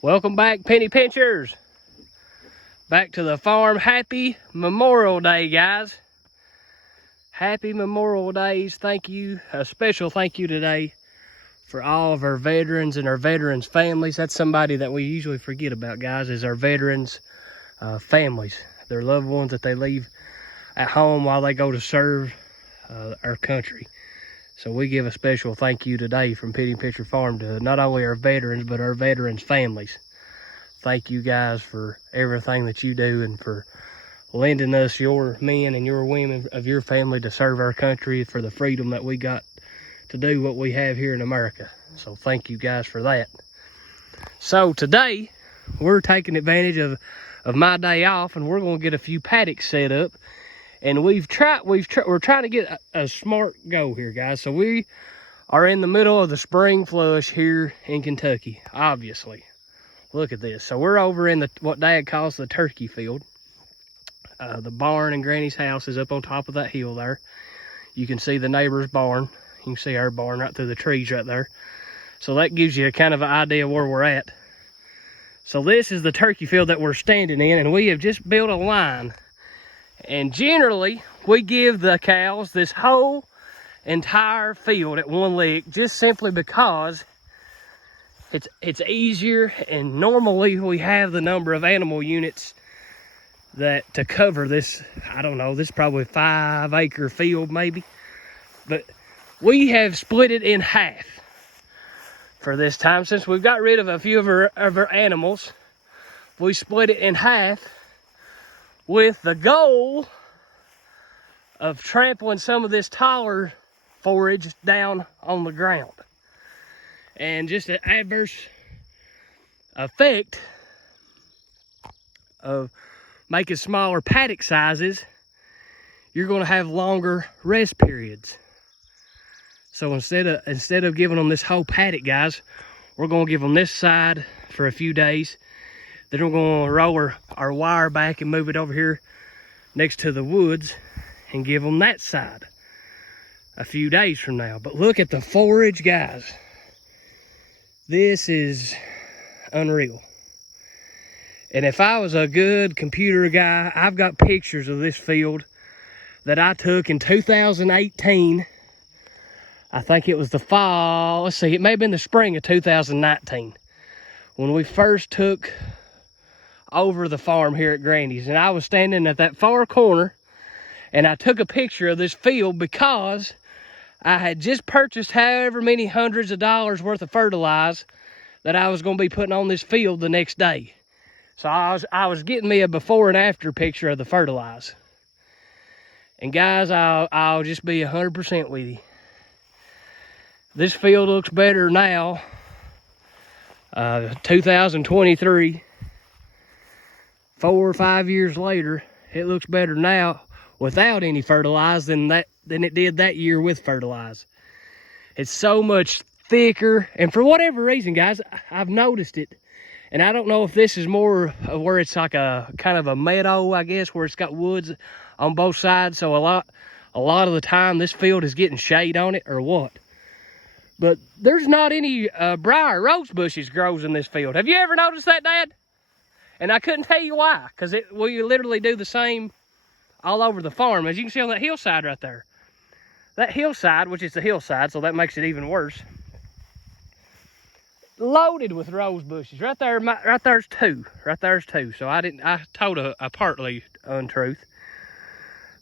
Welcome back, penny pinchers. Back to the farm. Happy Memorial Day, guys. Happy Memorial Days. Thank you. A special thank you today for all of our veterans and our veterans' families. That's somebody that we usually forget about, guys, is our veterans' families. Their loved ones that they leave at home while they go to serve our country. So we give a special thank you today from Penny Pincher Farm to not only our veterans, but our veterans' families. Thank you guys for everything that you do and for lending us your men and your women of your family to serve our country for the freedom that we got to do what we have here in America. So thank you guys for that. So today we're taking advantage of my day off, and we're going to get a few paddocks set up. And we're trying to get a smart go here, guys. So we are in the middle of the spring flush here in Kentucky, obviously. Look at this. So we're over in what Dad calls the turkey field. The barn and Granny's house is up on top of that hill there. You can see the neighbor's barn. You can see our barn right through the trees right there. So that gives you a kind of an idea of where we're at. So this is the turkey field that we're standing in, and we have just built a line. And generally, we give the cows this whole entire field at one lick, just simply because it's easier, and normally we have the number of animal units that to cover this. I don't know, this is probably a 5-acre field maybe, but we have split it in half for this time. Since we've got rid of a few of our animals, we split it in half with the goal of trampling some of this taller forage down on the ground. And just an adverse effect of making smaller paddock sizes, you're going to have longer rest periods. So instead of giving them this whole paddock, guys, we're going to give them this side for a few days. Then we're going to roll our wire back and move it over here next to the woods and give them that side a few days from now. But look at the forage, guys. This is unreal. And if I was a good computer guy, I've got pictures of this field that I took in 2018. I think it was the fall. Let's see, it may have been the spring of 2019 when we first took over the farm here at Grandy's. And I was standing at that far corner, and I took a picture of this field because I had just purchased however many hundreds of dollars worth of fertilizer that I was going to be putting on this field the next day. So I was getting me a before and after picture of the fertilizer. And guys, I'll just be 100% with you. This field looks better now, 2023. 4 or 5 years later, it looks better now without any fertilizer than it did that year with fertilizer. It's so much thicker, and for whatever reason, guys, I've noticed it. And I don't know if this is more of where it's like a kind of a meadow, I guess, where it's got woods on both sides. So a lot of the time this field is getting shade on it or what. But there's not any briar rose bushes grows in this field. Have you ever noticed that, Dad? And I couldn't tell you why, because we literally do the same all over the farm. As you can see on that hillside right there. That hillside, which is the hillside, so that makes it even worse, loaded with rose bushes. Right there's two. Right there's two. So I told a partly untruth.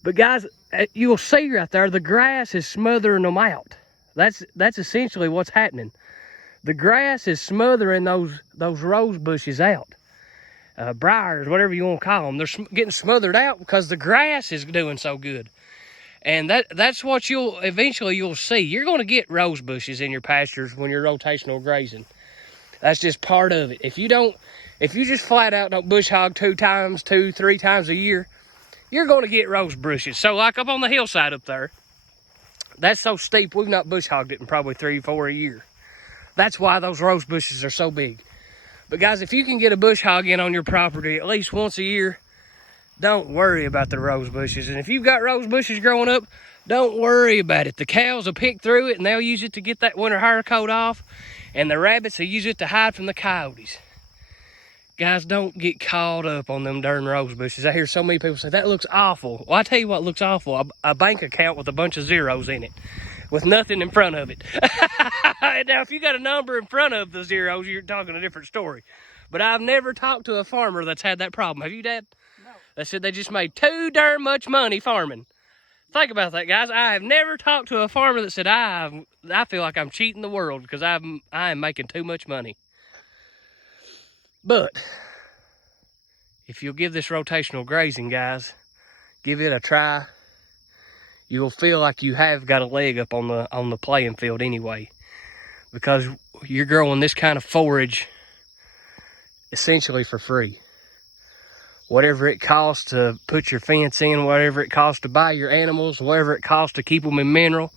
But guys, you'll see right there, the grass is smothering them out. That's essentially what's happening. The grass is smothering those rose bushes out. Briars, whatever you want to call them. They're getting smothered out because the grass is doing so good. And that's what you'll see. You're going to get rose bushes in your pastures when you're rotational grazing. That's just part of it. If you just flat out don't bush hog 3 times a year, you're going to get rose bushes. So like up on the hillside up there, that's so steep, we've not bush hogged it in probably 3 or 4 a year. That's why those rose bushes are so big. But guys, if you can get a bush hog in on your property at least once a year, don't worry about the rose bushes. And if you've got rose bushes growing up, don't worry about it. The cows will pick through it, and they'll use it to get that winter hire coat off, and the rabbits will use it to hide from the coyotes. Guys, don't get caught up on them darn rose bushes. I hear so many people say, that looks awful. Well, I tell you what looks awful. A bank account with a bunch of zeros in it, with nothing in front of it. Now, if you got a number in front of the zeros, you're talking a different story. But I've never talked to a farmer that's had that problem. Have you, Dad? No. They said they just made too darn much money farming. Think about that, guys. I have never talked to a farmer that said, I feel like I'm cheating the world because I am making too much money. But if you'll give this rotational grazing, guys, give it a try, you'll feel like you have got a leg up on the playing field anyway, because you're growing this kind of forage essentially for free. Whatever it costs to put your fence in, whatever it costs to buy your animals, whatever it costs to keep them in mineral,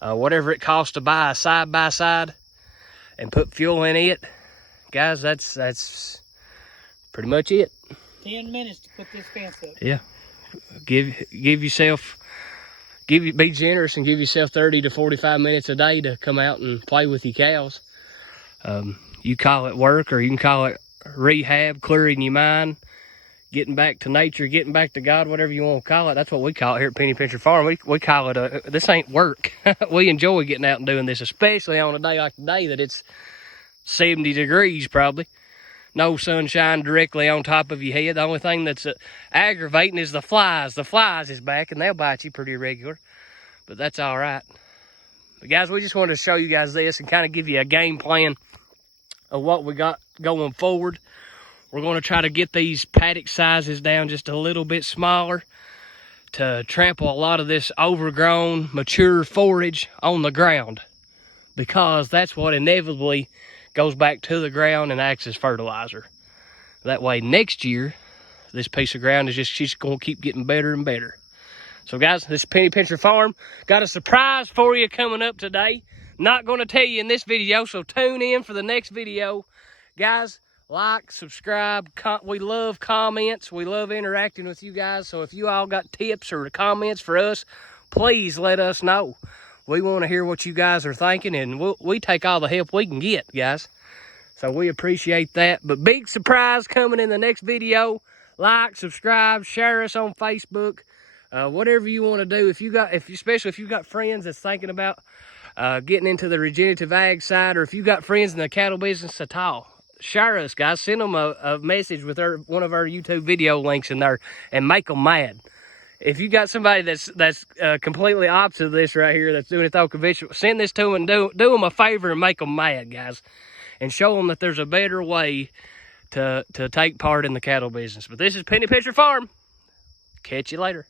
whatever it costs to buy a side-by-side and put fuel in it, guys, that's pretty much it. 10 minutes to put this fence up. Yeah. Be generous and give yourself 30 to 45 minutes a day to come out and play with your cows. You call it work, or you can call it rehab, clearing your mind, getting back to nature, getting back to God, whatever you want to call it. That's what we call it here at Penny Pincher Farm. We call it this ain't work. We enjoy getting out and doing this, especially on a day like today that it's 70 degrees probably. No sunshine directly on top of your head. The only thing that's aggravating is the flies. The flies is back, and they'll bite you pretty regular, but that's all right. But guys, we just wanted to show you guys this and kind of give you a game plan of what we got going forward. We're going to try to get these paddock sizes down just a little bit smaller to trample a lot of this overgrown, mature forage on the ground, because that's what inevitably goes back to the ground and acts as fertilizer. That way next year, this piece of ground is just going to keep getting better and better. So guys, this is Penny Pincher Farm. Got a surprise for you coming up today. Not going to tell you in this video, so tune in for the next video. Guys, like, subscribe. We love comments. We love interacting with you guys. So if you all got tips or comments for us, please let us know. We want to hear what you guys are thinking, and we take all the help we can get, guys. So we appreciate that. But big surprise coming in the next video. Like, subscribe, share us on Facebook. Whatever you want to do. Especially if you got friends that's thinking about getting into the regenerative ag side, or if you got friends in the cattle business at all, share us, guys. Send them a message with one of our YouTube video links in there and make them mad. If you got somebody that's completely opposite of this right here, that's doing it though conventional, send this to them and do them a favor and make them mad, guys, and show them that there's a better way to take part in the cattle business. But this is Penny Pincher Farm. Catch you later.